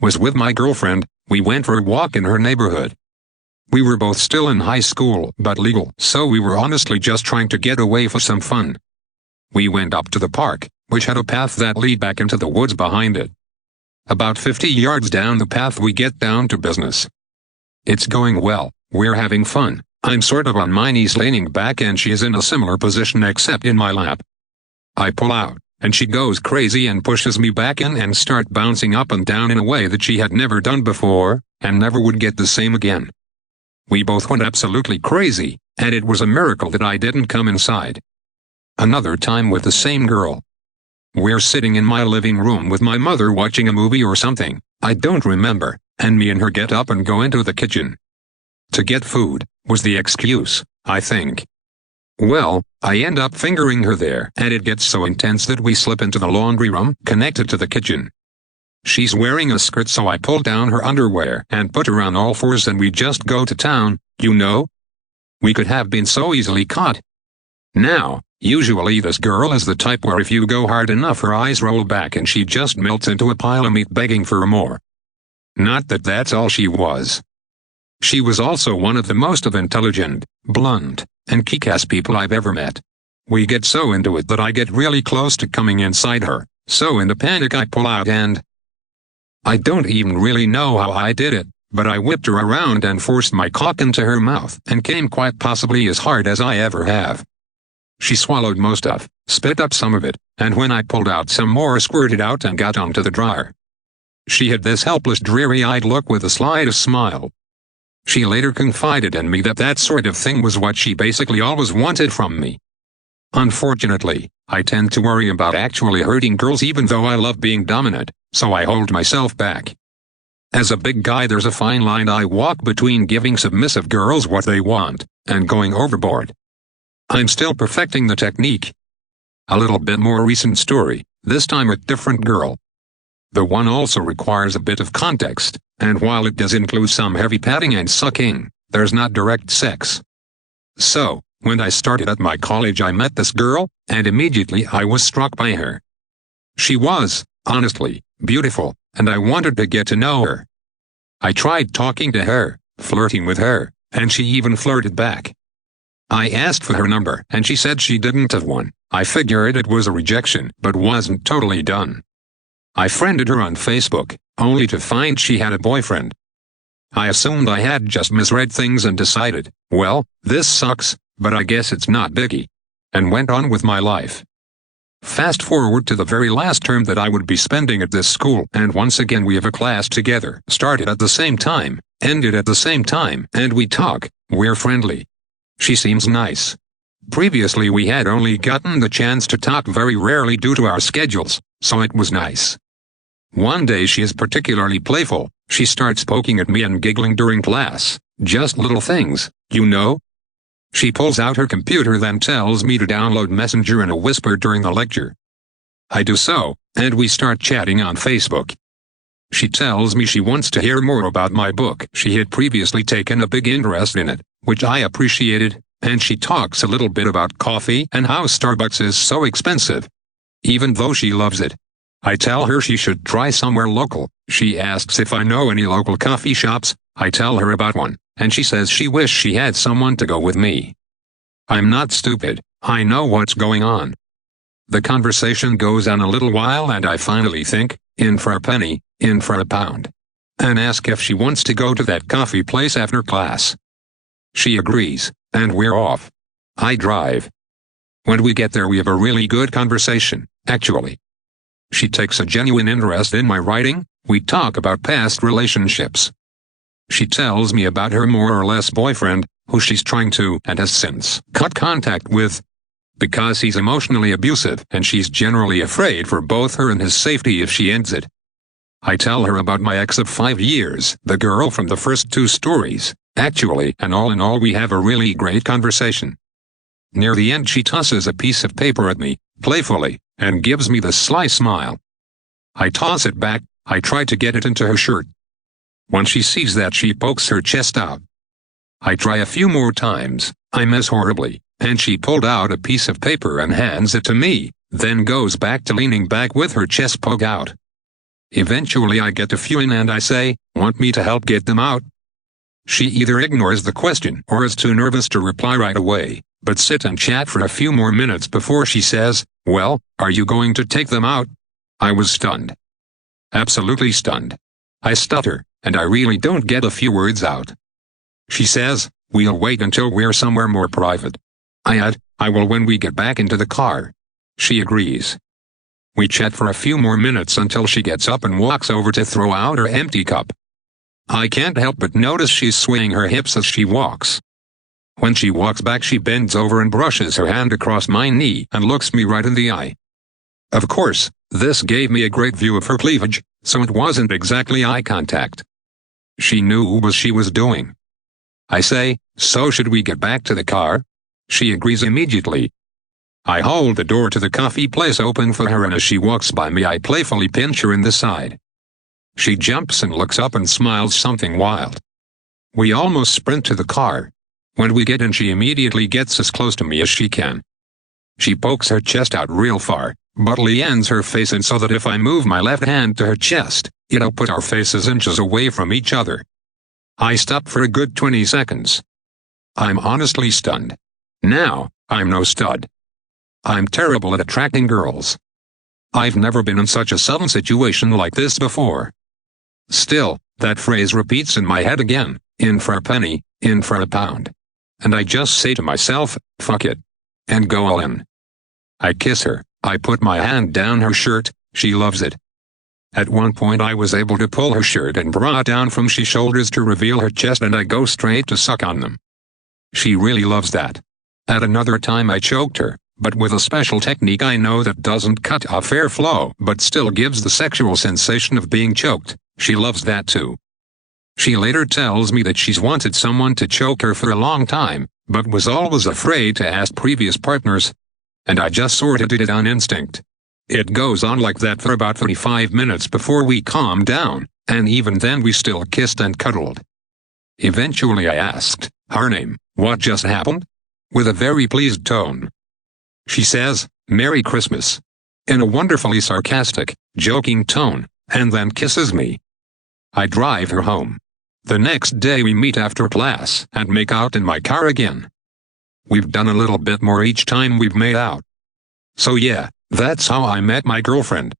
was with my girlfriend. We went for a walk in her neighborhood. We were both still in high school but legal, so we were honestly just trying to get away for some fun. We went up to the park, which had a path that lead back into the woods behind it. About 50 yards down the path we get down to business. It's going well, we're having fun. I'm sort of on my knees leaning back and she is in a similar position except in my lap. I pull out, and she goes crazy and pushes me back in and start bouncing up and down in a way that she had never done before, and never would get the same again. We both went absolutely crazy, and it was a miracle that I didn't come inside. Another time with the same girl. We're sitting in my living room with my mother watching a movie or something, I don't remember, and me and her get up and go into the kitchen. To get food, was the excuse, I think. Well, I end up fingering her there, and it gets so intense that we slip into the laundry room connected to the kitchen. She's wearing a skirt, so I pull down her underwear and put her on all fours and we just go to town, you know? We could have been so easily caught. Now, usually this girl is the type where if you go hard enough her eyes roll back and she just melts into a pile of meat begging for more. Not that that's all she was. She was also one of the most intelligent, blunt, and kick-ass people I've ever met. We get so into it that I get really close to coming inside her, so in a panic I pull out and... I don't even really know how I did it, but I whipped her around and forced my cock into her mouth and came quite possibly as hard as I ever have. She swallowed most of, spit up some of it, and when I pulled out some more squirted out and got onto the dryer. She had this helpless dreary-eyed look with a slightest smile. She later confided in me that that sort of thing was what she basically always wanted from me. Unfortunately, I tend to worry about actually hurting girls even though I love being dominant, so I hold myself back. As a big guy there's a fine line I walk between giving submissive girls what they want, and going overboard. I'm still perfecting the technique. A little bit more recent story, this time a different girl. The one also requires a bit of context, and while it does include some heavy patting and sucking, there's not direct sex. So, when I started at my college I met this girl, and immediately I was struck by her. She was, honestly, beautiful, and I wanted to get to know her. I tried talking to her, flirting with her, and she even flirted back. I asked for her number and she said she didn't have one. I figured it was a rejection, but wasn't totally done. I friended her on Facebook, only to find she had a boyfriend. I assumed I had just misread things and decided, well, this sucks, but I guess it's not biggie. And went on with my life. Fast forward to the very last term that I would be spending at this school, and once again we have a class together. Started at the same time, ended at the same time, and we talk, we're friendly. She seems nice. Previously we had only gotten the chance to talk very rarely due to our schedules, so it was nice. One day she is particularly playful, she starts poking at me and giggling during class, just little things, you know? She pulls out her computer then tells me to download Messenger in a whisper during the lecture. I do so, and we start chatting on Facebook. She tells me she wants to hear more about my book. She had previously taken a big interest in it, which I appreciated, and she talks a little bit about coffee and how Starbucks is so expensive. Even though she loves it. I tell her she should try somewhere local. She asks if I know any local coffee shops. I tell her about one, and she says she wished she had someone to go with me. I'm not stupid, I know what's going on. The conversation goes on a little while and I finally think, in for a penny, in for a pound. And ask if she wants to go to that coffee place after class. She agrees, and we're off. I drive. When we get there we have a really good conversation, actually. She takes a genuine interest in my writing, we talk about past relationships. She tells me about her more or less boyfriend, who she's trying to and has since cut contact with. Because he's emotionally abusive and she's generally afraid for both her and his safety if she ends it. I tell her about my ex of 5 years, the girl from the first 2 stories, actually, and all in all we have a really great conversation. Near the end she tosses a piece of paper at me, playfully, and gives me the sly smile. I toss it back, I try to get it into her shirt. When she sees that she pokes her chest out. I try a few more times, I miss horribly, and she pulled out a piece of paper and hands it to me, then goes back to leaning back with her chest poked out. Eventually I get to fuming and I say, "Want me to help get them out?" She either ignores the question or is too nervous to reply right away, but sit and chat for a few more minutes before she says, "Well, are you going to take them out?" I was stunned. Absolutely stunned. I stutter, and I really don't get a few words out. She says, "We'll wait until we're somewhere more private." I add, "I will when we get back into the car." She agrees. We chat for a few more minutes until she gets up and walks over to throw out her empty cup. I can't help but notice she's swaying her hips as she walks. When she walks back, she bends over and brushes her hand across my knee and looks me right in the eye. Of course, this gave me a great view of her cleavage, so it wasn't exactly eye contact. She knew what she was doing. I say, "So should we get back to the car?" She agrees immediately. I hold the door to the coffee place open for her, and as she walks by me I playfully pinch her in the side. She jumps and looks up and smiles something wild. We almost sprint to the car. When we get in, she immediately gets as close to me as she can. She pokes her chest out real far, but leans her face in so that if I move my left hand to her chest, it'll put our faces inches away from each other. I stop for a good 20 seconds. I'm honestly stunned. Now, I'm no stud. I'm terrible at attracting girls. I've never been in such a sudden situation like this before. Still, that phrase repeats in my head again, in for a penny, in for a pound. And I just say to myself, fuck it. And go all in. I kiss her, I put my hand down her shirt, she loves it. At one point I was able to pull her shirt and bra down from she shoulders to reveal her chest, and I go straight to suck on them. She really loves that. At another time I choked her, but with a special technique I know that doesn't cut off airflow but still gives the sexual sensation of being choked. She loves that too. She later tells me that she's wanted someone to choke her for a long time, but was always afraid to ask previous partners. And I just sorta did it on instinct. It goes on like that for about 35 minutes before we calmed down, and even then we still kissed and cuddled. Eventually I asked her name, "What just happened?" with a very pleased tone. She says, "Merry Christmas," in a wonderfully sarcastic, joking tone, and then kisses me. I drive her home. The next day we meet after class and make out in my car again. We've done a little bit more each time we've made out. So yeah, that's how I met my girlfriend.